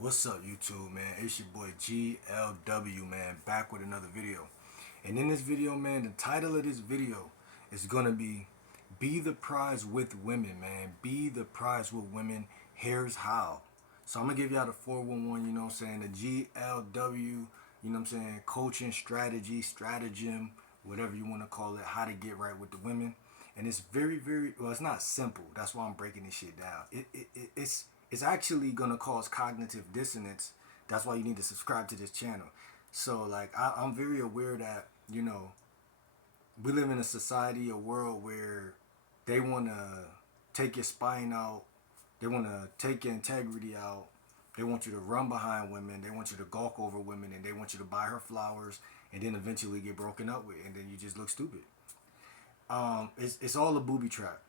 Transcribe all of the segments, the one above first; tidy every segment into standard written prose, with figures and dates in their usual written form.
What's up, YouTube, man? It's your boy GLW, man, back with another video. And in this video, man, the title of this video is gonna Be the Prize with Women, man. Be the prize with women. Here's how. So I'm gonna give y'all the 411, you know what I'm saying? The GLW, you know what I'm saying? Coaching strategy, stratagem, whatever you wanna call it, how to get right with the women. And it's very, well, it's not simple. That's why I'm breaking this shit down. It's actually gonna cause cognitive dissonance. That's why you need to subscribe to this channel. So like I'm very aware that, we live in a society, a world where they wanna take your spine out, they wanna take your integrity out, they want you to run behind women, they want you to gawk over women, and they want you to buy her flowers and then eventually get broken up with, and then you just look stupid. It's all a booby trap.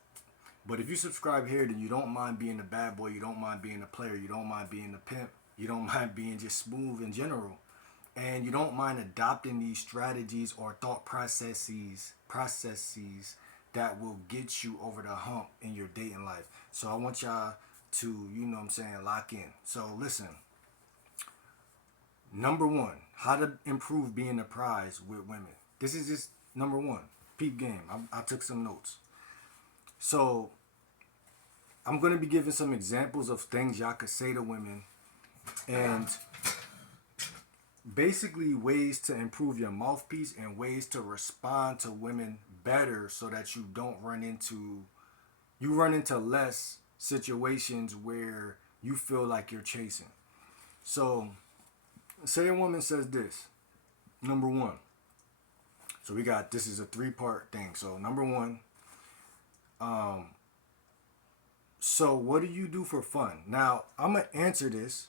But if you subscribe here, then you don't mind being a bad boy, you don't mind being a player, you don't mind being a pimp, you don't mind being just smooth in general, and you don't mind adopting these strategies or thought processes that will get you over the hump in your dating life. So I want y'all to, lock in. So listen, number one, how to improve being a prize with women. This is just number one. Peep game. I took some notes. So I'm going to be giving some examples of things y'all could say to women and basically ways to improve your mouthpiece and ways to respond to women better so that you run into less situations where you feel like you're chasing. So say a woman says this. Number one. So this is a 3-part thing. So number one, so what do you do for fun? Now, I'm going to answer this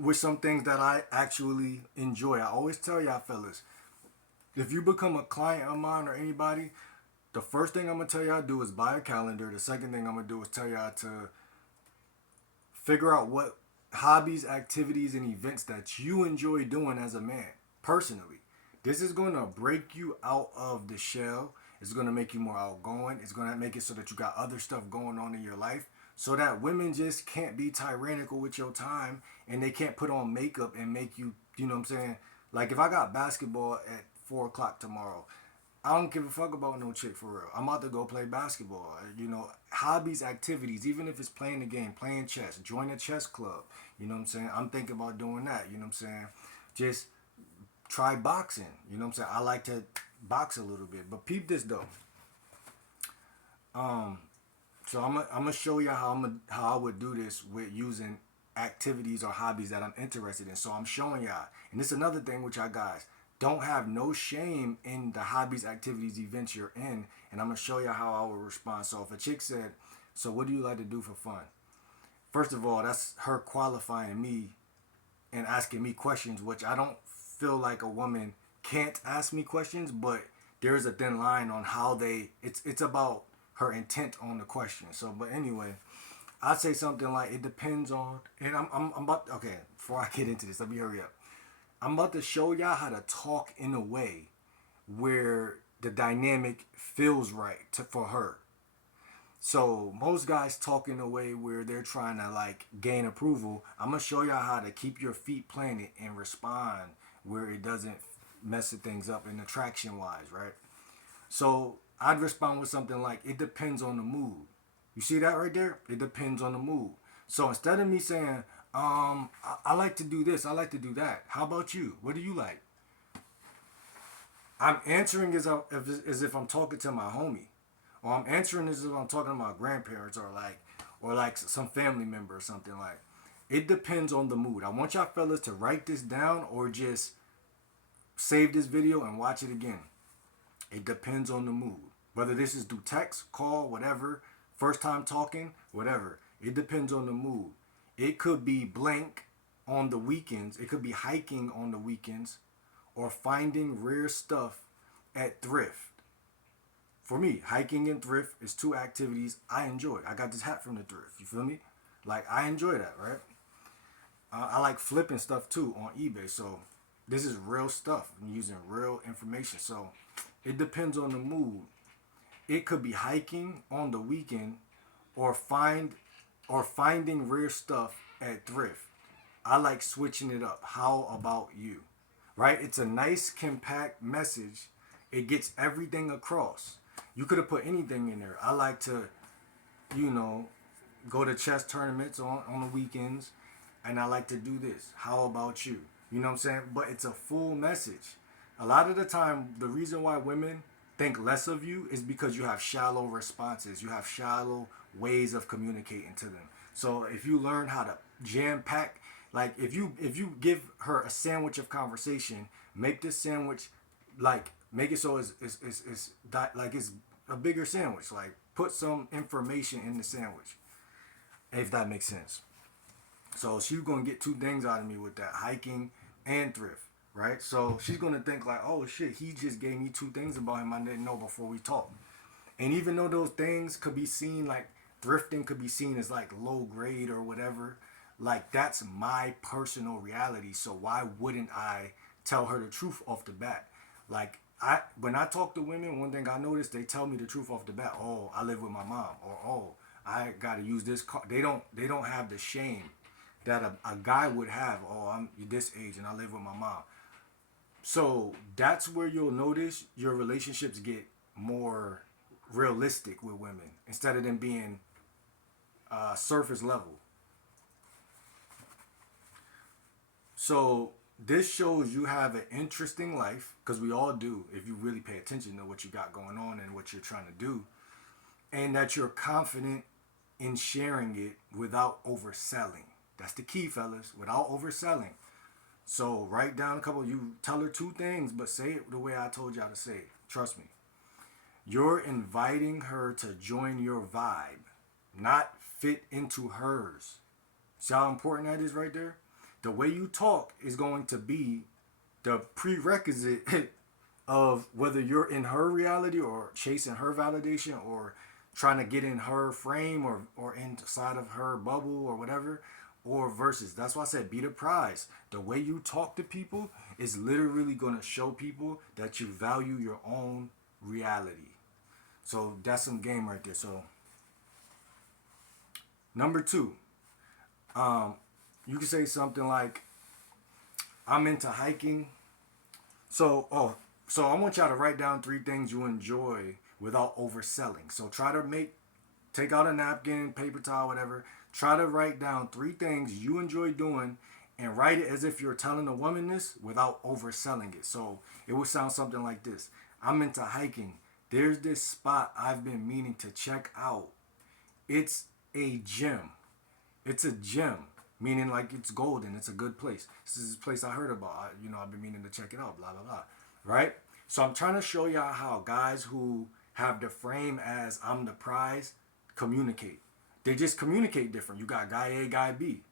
with some things that I actually enjoy. I always tell y'all fellas, if you become a client of mine or anybody, the first thing I'm going to tell y'all to do is buy a calendar. The second thing I'm going to do is tell y'all to figure out what hobbies, activities, and events that you enjoy doing as a man, personally. This is going to break you out of the shell. It's going to make you more outgoing. It's going to make it so that you got other stuff going on in your life so that women just can't be tyrannical with your time and they can't put on makeup and make you, you know what I'm saying? Like if I got basketball at 4 o'clock tomorrow, I don't give a fuck about no chick for real. I'm about to go play basketball. Hobbies, activities, even if it's playing the game, playing chess, join a chess club. You know what I'm saying? I'm thinking about doing that. You know what I'm saying? Just try boxing. You know what I'm saying? I like to box a little bit. But peep this though. So I'm gonna show you how I would do this with using activities or hobbies that I'm interested in. So I'm showing y'all, and this is another thing with y'all guys. Don't have no shame in the hobbies, activities, events you're in, and I'm gonna show you how I would respond. So if a chick said, "So what do you like to do for fun?" First of all, that's her qualifying me and asking me questions, which I don't feel like a woman can't ask me questions, but there's a thin line on how it's about her intent on the question. So, but anyway, I'd say something like it depends on, and I'm about, okay, before I get into this, let me hurry up. I'm about to show y'all how to talk in a way where the dynamic feels right for her. So most guys talk in a way where they're trying to like gain approval. I'm gonna show y'all how to keep your feet planted and respond where it doesn't mess things up in attraction wise, right? So I'd respond with something like, it depends on the mood. You see that right there? It depends on the mood. So instead of me saying, I like to do this, I like to do that. How about you? What do you like? I'm answering as if I'm talking to my homie. Or I'm answering as if I'm talking to my grandparents or like some family member or something like. It depends on the mood. I want y'all fellas to write this down or just save this video and watch it again. It depends on the mood. Whether this is through text, call, whatever, first time talking, whatever. It depends on the mood. It could be blank on the weekends. It could be hiking on the weekends or finding rare stuff at thrift. For me, hiking and thrift is 2 activities I enjoy. I got this hat from the thrift. You feel me? Like, I enjoy that, right? I like flipping stuff too on eBay. So this is real stuff. I'm using real information. So it depends on the mood. It could be hiking on the weekend or finding rare stuff at thrift. I like switching it up. How about you? Right? It's a nice, compact message. It gets everything across. You could have put anything in there. I like to, you know, go to chess tournaments on the weekends, and I like to do this. How about you? You know what I'm saying? But it's a full message. A lot of the time, the reason why women think less of you is because you have shallow responses. You have shallow ways of communicating to them. So if you learn how to jam pack, like if you give her a sandwich of conversation, make this sandwich like make it so like it's a bigger sandwich. Like put some information in the sandwich, if that makes sense. So she's gonna get two things out of me with that: hiking and thrift, right? So she's gonna think like, oh shit, he just gave me two things about him I didn't know before we talked. And even though those things could be seen like thrifting could be seen as like low grade or whatever, like that's my personal reality. So why wouldn't I tell her the truth off the bat? Like when I talk to women, one thing I notice they tell me the truth off the bat. Oh, I live with my mom, or oh, I gotta use this car. They don't have the shame that a guy would have. Oh, I'm this age and I live with my mom. So that's where you'll notice your relationships get more realistic with women instead of them being surface level. So this shows you have an interesting life because we all do if you really pay attention to what you got going on and what you're trying to do, and that you're confident in sharing it without overselling. That's the key, fellas. Without overselling. So write down a couple. You tell her two things, but say it the way I told y'all to say it. Trust me. You're inviting her to join your vibe, not fit into hers. See how important that is right there? The way you talk is going to be the prerequisite of whether you're in her reality or chasing her validation or trying to get in her frame or inside of her bubble or whatever, or versus. That's why I said be the prize. The way you talk to people is literally going to show people that you value your own reality. So that's some game right there. So number two, you can say something like, I'm into hiking. So I want y'all to write down three things you enjoy without overselling. So try to take out a napkin, paper towel, whatever. Try to write down three things you enjoy doing and write it as if you're telling a woman this without overselling it. So it would sound something like this. I'm into hiking. There's this spot I've been meaning to check out. It's a gym. It's a gym, meaning like it's golden. It's a good place. This is a place I heard about. I've been meaning to check it out. Blah blah blah. Right. So I'm trying to show y'all how guys who have the frame as I'm the prize communicate. They just communicate different. You got guy A, guy B.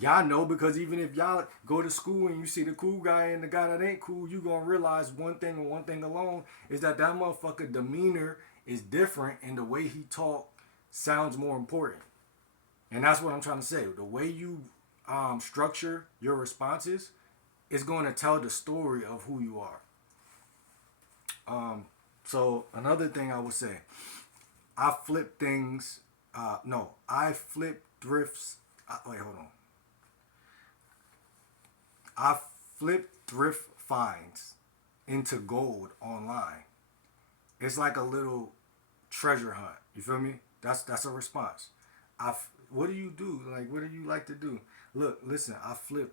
Y'all know because even if y'all go to school and you see the cool guy and the guy that ain't cool, you gonna realize one thing and one thing alone is that motherfucker demeanor is different and the way he talk sounds more important. And that's what I'm trying to say. The way you structure your responses is going to tell the story of who you are. So another thing I would say, I flip things. No, I flip thrifts. Wait, hold on. I flip thrift finds into gold online. It's like a little treasure hunt. You feel me? That's a response. What do you do? Like, what do you like to do? Look, listen, I flip,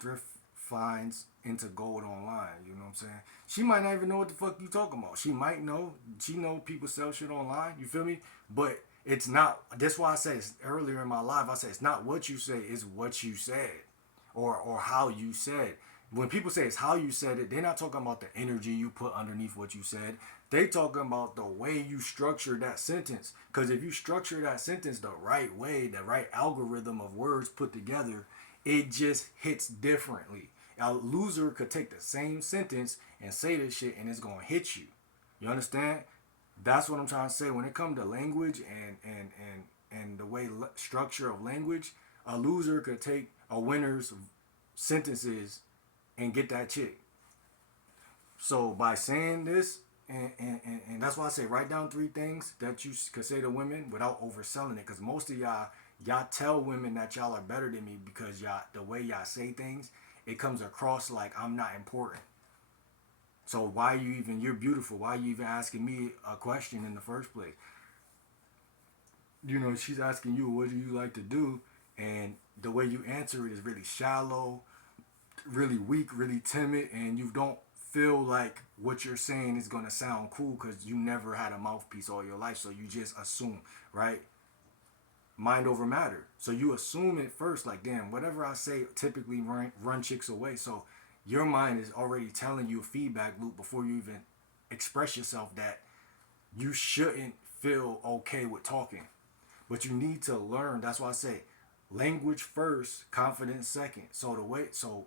thrift finds into gold online. You know what I'm saying? She might not even know what the fuck you talking about. She might know. She know people sell shit online. You feel me? But it's not. That's why I said earlier in my life, I said it's not what you say, it's what you said. Or how you said. When people say it's how you said it, they're not talking about the energy you put underneath what you said. They talking about the way you structure that sentence. Because if you structure that sentence the right way, the right algorithm of words put together, it just hits differently. A loser could take the same sentence and say this shit and it's gonna hit you. You understand? That's what I'm trying to say. When it comes to language and the way structure of language, a loser could take a winner's sentences and get that chick. So by saying this, and that's why I say write down three things that you could say to women without overselling it. Because most of y'all y'all tell women that y'all are better than me because y'all, the way y'all say things, it comes across like I'm not important. So why you even, you're beautiful. Why you even asking me a question in the first place? You know, she's asking you, what do you like to do? And the way you answer it is really shallow, really weak, really timid, and you don't feel like what you're saying is gonna sound cool because you never had a mouthpiece all your life, so you just assume, right? Mind over matter. So you assume it first, like, damn, whatever I say typically run chicks away. So your mind is already telling you a feedback loop before you even express yourself that you shouldn't feel okay with talking. But you need to learn. That's why I say language first, confidence second. So the way, so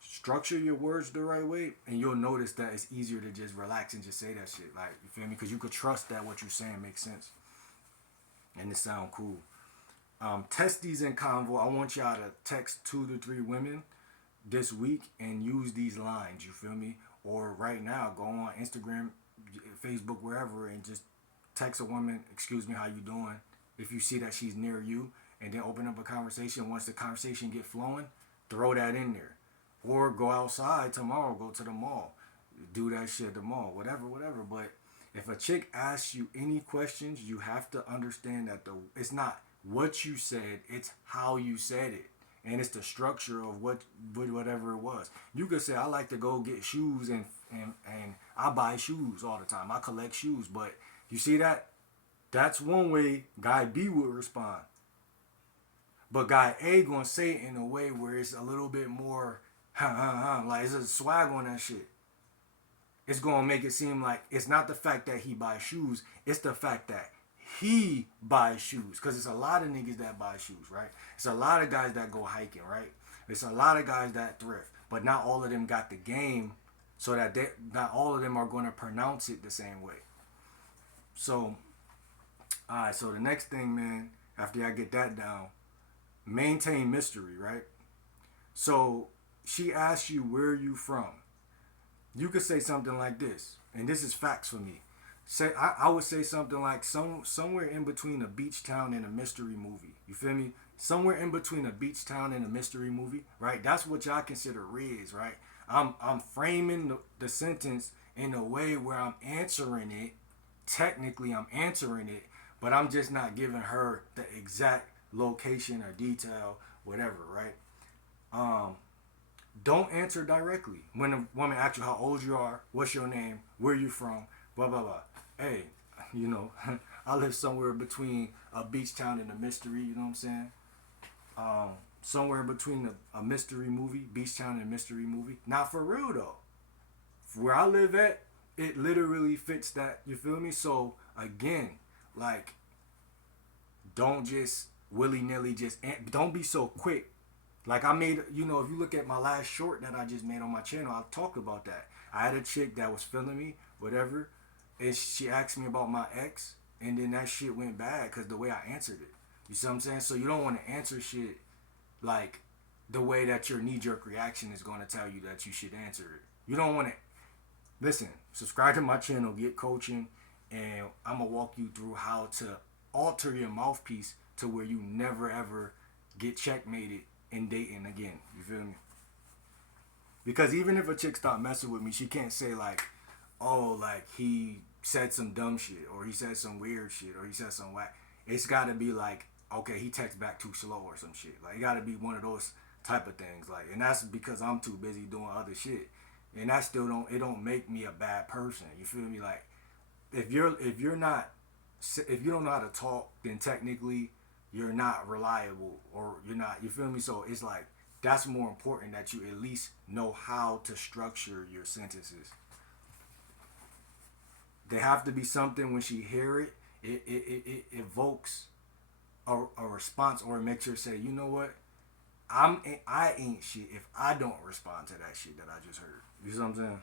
structure your words the right way, and you'll notice that it's easier to just relax and just say that shit. Like, you feel me? Because you could trust that what you're saying makes sense and it sound cool. Test these in convo. I want y'all to text 2 to 3 women this week and use these lines. You feel me? Or right now, go on Instagram, Facebook, wherever, and just text a woman, "Excuse me, how you doing?" If you see that she's near you, and then open up a conversation. Once the conversation get flowing, throw that in there. Or go outside tomorrow, go to the mall, do that shit at the mall, whatever, whatever. But if a chick asks you any questions, you have to understand that it's not what you said, it's how you said it. And it's the structure of whatever it was. You could say, I like to go get shoes, and I buy shoes all the time. I collect shoes. But you see that? That's one way guy B would respond. But guy A gonna say it in a way where it's a little bit more like it's a swag on that shit. It's gonna make it seem like it's not the fact that he buys shoes, it's the fact that he buys shoes. Cause it's a lot of niggas that buy shoes, right? It's a lot of guys that go hiking, right? It's a lot of guys that thrift, but not all of them got the game, so that not all of them are gonna pronounce it the same way. So, all right. So the next thing, man, after I get that down, maintain mystery, right? So she asks you where you from. You could say something like this, and this is facts for me. Say I would say something like somewhere in between a beach town and a mystery movie. You feel me? Somewhere in between a beach town and a mystery movie, right? That's what y'all consider Rizz, right? I'm framing the sentence in a way where I'm answering it. Technically, I'm answering it, but I'm just not giving her the exact location or detail, whatever, right? Um, don't answer directly. When a woman asks you how old you are, what's your name, where you from, blah blah blah. Hey, you know, I live somewhere between a beach town and a mystery. You know what I'm saying? Somewhere between a mystery movie, beach town and a mystery movie. Not for real though. Where I live at, it literally fits that. You feel me? So again, like, don't just willy nilly don't be so quick. Like I made, you know, if you look at my last short that I just made on my channel, I talked about that. I had a chick that was feeling me, whatever, and she asked me about my ex, and then that shit went bad because the way I answered it. You see what I'm saying? So you don't want to answer shit like the way that your knee jerk reaction is going to tell you that you should answer it. You don't want to listen. Subscribe to my channel, get coaching, and I'm gonna walk you through how to alter your mouthpiece to where you never ever get checkmated in dating again. You feel me? Because even if a chick stop messing with me, she can't say like, oh, like he said some dumb shit, or he said some weird shit, or he said some whack. It's gotta be like, okay, he texts back too slow or some shit. Like it gotta be one of those type of things. Like, and that's because I'm too busy doing other shit. And that still don't make me a bad person. You feel me? Like if you don't know how to talk, then technically you're not reliable, or you're not. You feel me? So it's like that's more important, that you at least know how to structure your sentences. They have to be something when she hear it, it evokes a response, or it makes her say, you know what? I ain't shit if I don't respond to that shit that I just heard. You see what I'm saying?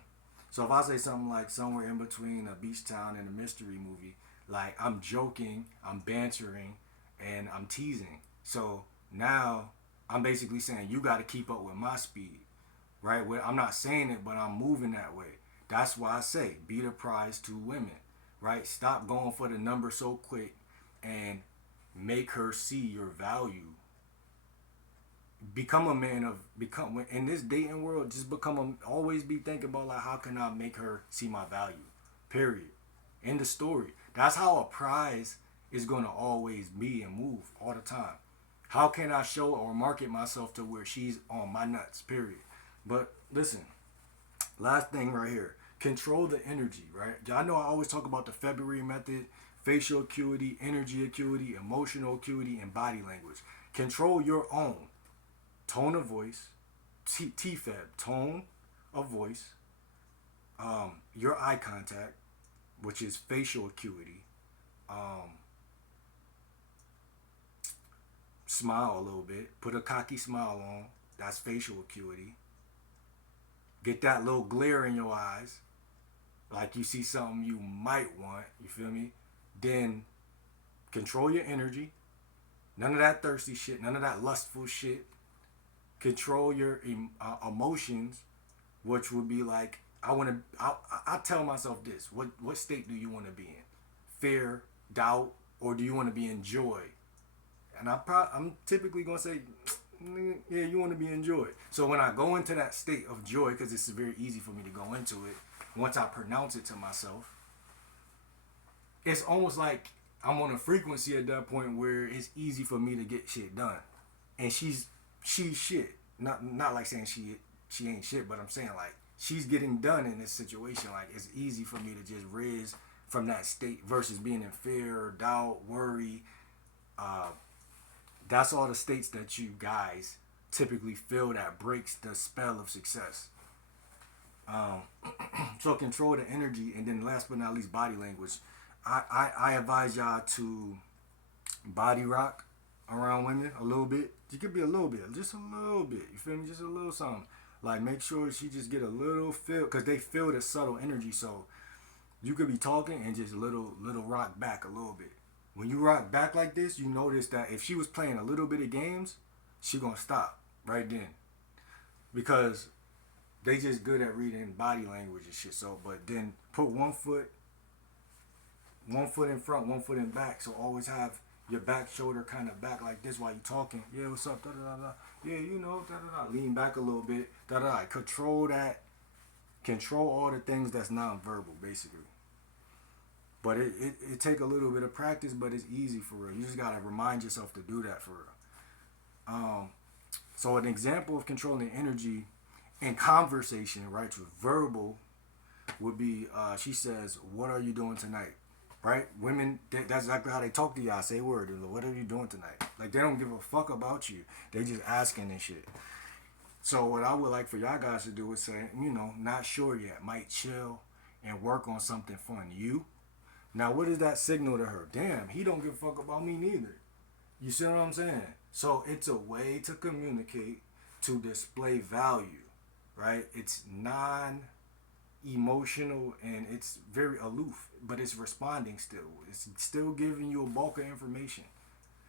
So if I say something like somewhere in between a beach town and a mystery movie, like I'm joking, I'm bantering, and I'm teasing. So now I'm basically saying you got to keep up with my speed, right? Well, I'm not saying it, but I'm moving that way. That's why I say be the prize to women, right? Stop going for the number so quick, and make her see your value. Become a man of become in this dating world. Just always be thinking about like how can I make her see my value. Period. End the story. That's how a prize is gonna always be and move all the time. How can I show or market myself to where she's on my nuts? Period. But listen, last thing right here. Control the energy, right? I know I always talk about the February method, facial acuity, energy acuity, emotional acuity, and body language. Control your own tone of voice, TFEB, tone of voice, your eye contact, which is facial acuity, smile a little bit, put a cocky smile on, that's facial acuity. Get that little glare in your eyes, like you see something you might want, you feel me? Then control your energy. None of that thirsty shit, none of that lustful shit. Control your emotions, which would be like, I tell myself this, what state do you want to be in? Fear, doubt, or do you want to be in joy? And I'm typically going to say, yeah, you want to be in joy. So when I go into that state of joy, because it's very easy for me to go into it, once I pronounce it to myself, it's almost like I'm on a frequency at that point where it's easy for me to get shit done. And she's shit. Not like saying she ain't shit, but I'm saying like she's getting done in this situation. Like it's easy for me to just rizz from that state versus being in fear, doubt, worry. That's all the states that you guys typically feel that breaks the spell of success. So control the energy, and then last but not least, body language. I advise y'all to body rock around women a little bit. It could be a little bit, just a little bit. You feel me? Just a little something. Like make sure she just get a little feel, cause they feel the subtle energy. So you could be talking and just little rock back a little bit. When you rock back like this, you notice that if she was playing a little bit of games, she gonna stop right then, because they just good at reading body language and shit. So, but then put one foot in front, one foot in back. So always have your back shoulder kind of back like this while you talking. Yeah, what's up? Da da da da. Yeah, you know, da da da. Lean back a little bit. Da da da. Control that. Control all the things that's non-verbal, basically. But it take a little bit of practice, but it's easy for real. You just gotta remind yourself to do that for real. So an example of controlling energy in conversation, right, to verbal, would be she says, "What are you doing tonight?" Right? Women, that's exactly how they talk to y'all. Say a word. What are you doing tonight? Like they don't give a fuck about you. They just asking and shit. So what I would like for y'all guys to do is say, not sure yet. Might chill and work on something fun. You? Now what does that signal to her? Damn, he don't give a fuck about me neither. You see what I'm saying? So it's a way to communicate, to display value, right? It's non-emotional and it's very aloof, but it's responding still. It's still giving you a bulk of information.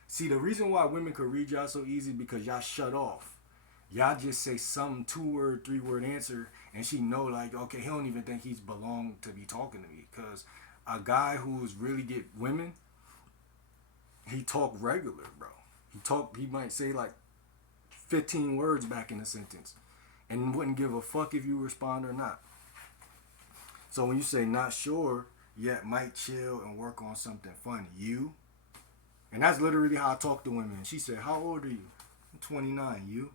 See, the reason why women could read y'all so easy because y'all shut off. Y'all just say some 2-word, 3-word answer, and she know like, okay, he don't even think he's belong to be talking to me. Because a guy who's really get women, he talk regular, bro. He might say like 15 words back in a sentence, and wouldn't give a fuck if you respond or not. So when you say not sure yet, might chill and work on something fun, you. And that's literally how I talk to women. She said, "How old are you?" "I'm 29. You?"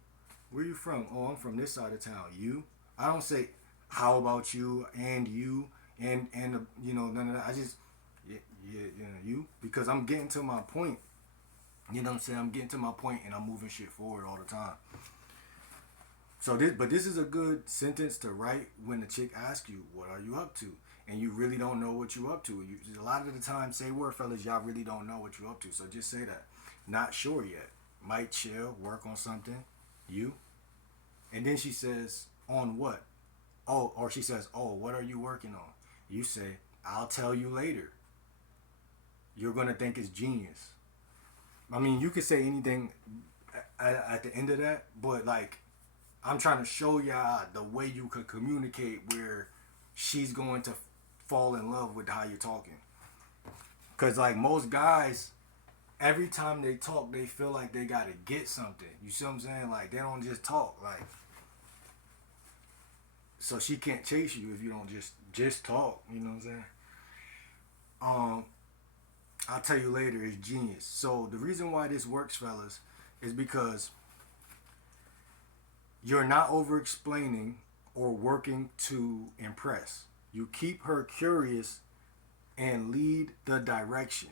"Where you from?" "Oh, I'm from this side of town." You? I don't say, "How about you?" and "you," and none of that. I just, you, because I'm getting to my point. You know what I'm saying? I'm getting to my point and I'm moving shit forward all the time. So this is a good sentence to write when the chick asks you, "What are you up to?" And you really don't know what you up to. A lot of the time, say word, fellas, y'all really don't know what you up to. So just say that. Not sure yet. Might chill, work on something. You? And then she says, "On what?" "Oh," or she says, "Oh, what are you working on?" You say, "I'll tell you later." You're going to think it's genius. I mean, you could say anything at the end of that, but like, I'm trying to show y'all the way you could communicate where she's going to fall in love with how you're talking. Because like most guys, every time they talk, they feel like they gotta get something. You see what I'm saying? Like they don't just talk. Like, so she can't chase you if you don't just talk. You know what I'm saying? Um, I'll tell you later. It's genius. So the reason why this works, fellas, is because you're not over explaining or working to impress. You keep her curious and lead the direction.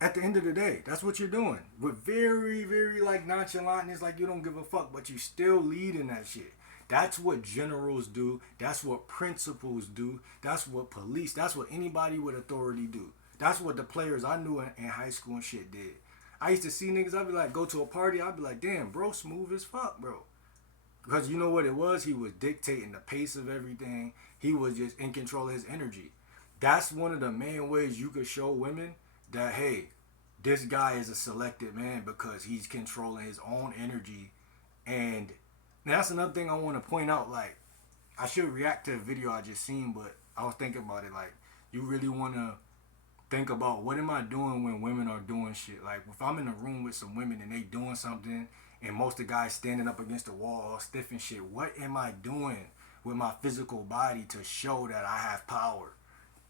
At the end of the day, that's what you're doing. With very, very like nonchalant, and it's like you don't give a fuck, but you still leading that shit. That's what generals do. That's what principals do. That's what police, that's what anybody with authority do. That's what the players I knew in high school and shit did. I used to see niggas, I'd be like, go to a party, I'd be like, damn, bro, smooth as fuck, bro. Because you know what it was? He was dictating the pace of everything. He was just in control of his energy. That's one of the main ways you could show women that, hey, this guy is a selected man because he's controlling his own energy. And that's another thing I want to point out. Like, I should react to a video I just seen, but I was thinking about it. Like, you really want to think about what am I doing when women are doing shit. Like, if I'm in a room with some women and they doing something and most of the guys standing up against the wall all stiff and shit, what am I doing with my physical body to show that I have power?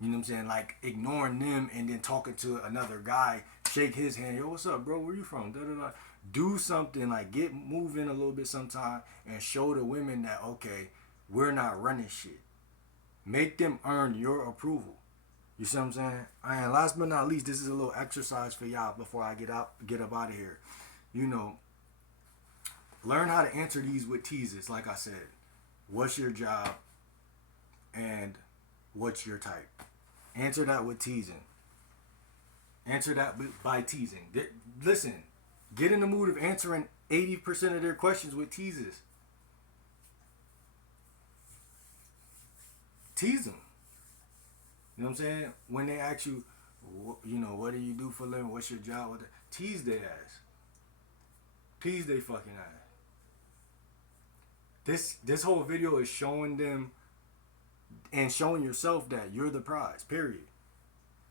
You know what I'm saying? Like ignoring them and then talking to another guy, shake his hand, yo, what's up, bro? Where you from? Da, da, da. Do something, like get moving a little bit sometime and show the women that, okay, we're not running shit. Make them earn your approval. You see what I'm saying? And last but not least, this is a little exercise for y'all before I get up out of here. You know, learn how to answer these with teases. Like I said, what's your job and what's your type? Answer that with teasing. Answer that by teasing. Listen, get in the mood of answering 80% of their questions with teases. Tease them. You know what I'm saying? When they ask you, you know, what do you do for a living? What's your job? Tease their ass. Tease they fucking ass. This whole video is showing them and showing yourself that you're the prize, period.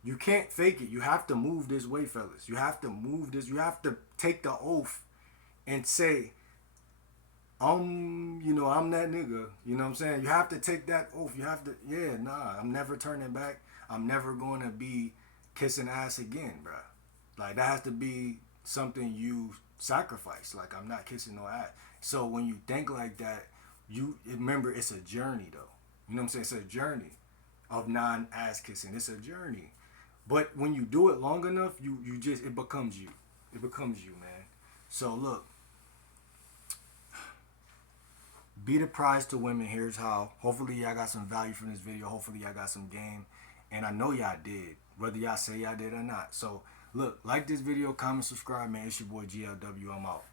You can't fake it. You have to move this way, fellas. You have to move this. You have to take the oath and say, I'm that nigga. You know what I'm saying? You have to take that oath. You have to, I'm never turning back. I'm never going to be kissing ass again, bro. Like, that has to be something you sacrifice. Like, I'm not kissing no ass. So when you think like that, you remember it's a journey, though. You know what I'm saying? It's a journey of non-ass kissing. It's a journey. But when you do it long enough, it becomes you. It becomes you, man. So look, be the prize to women. Here's how. Hopefully y'all got some value from this video. Hopefully y'all got some game. And I know y'all did, whether y'all say y'all did or not. So look, like this video, comment, subscribe, man. It's your boy GLW. I'm out.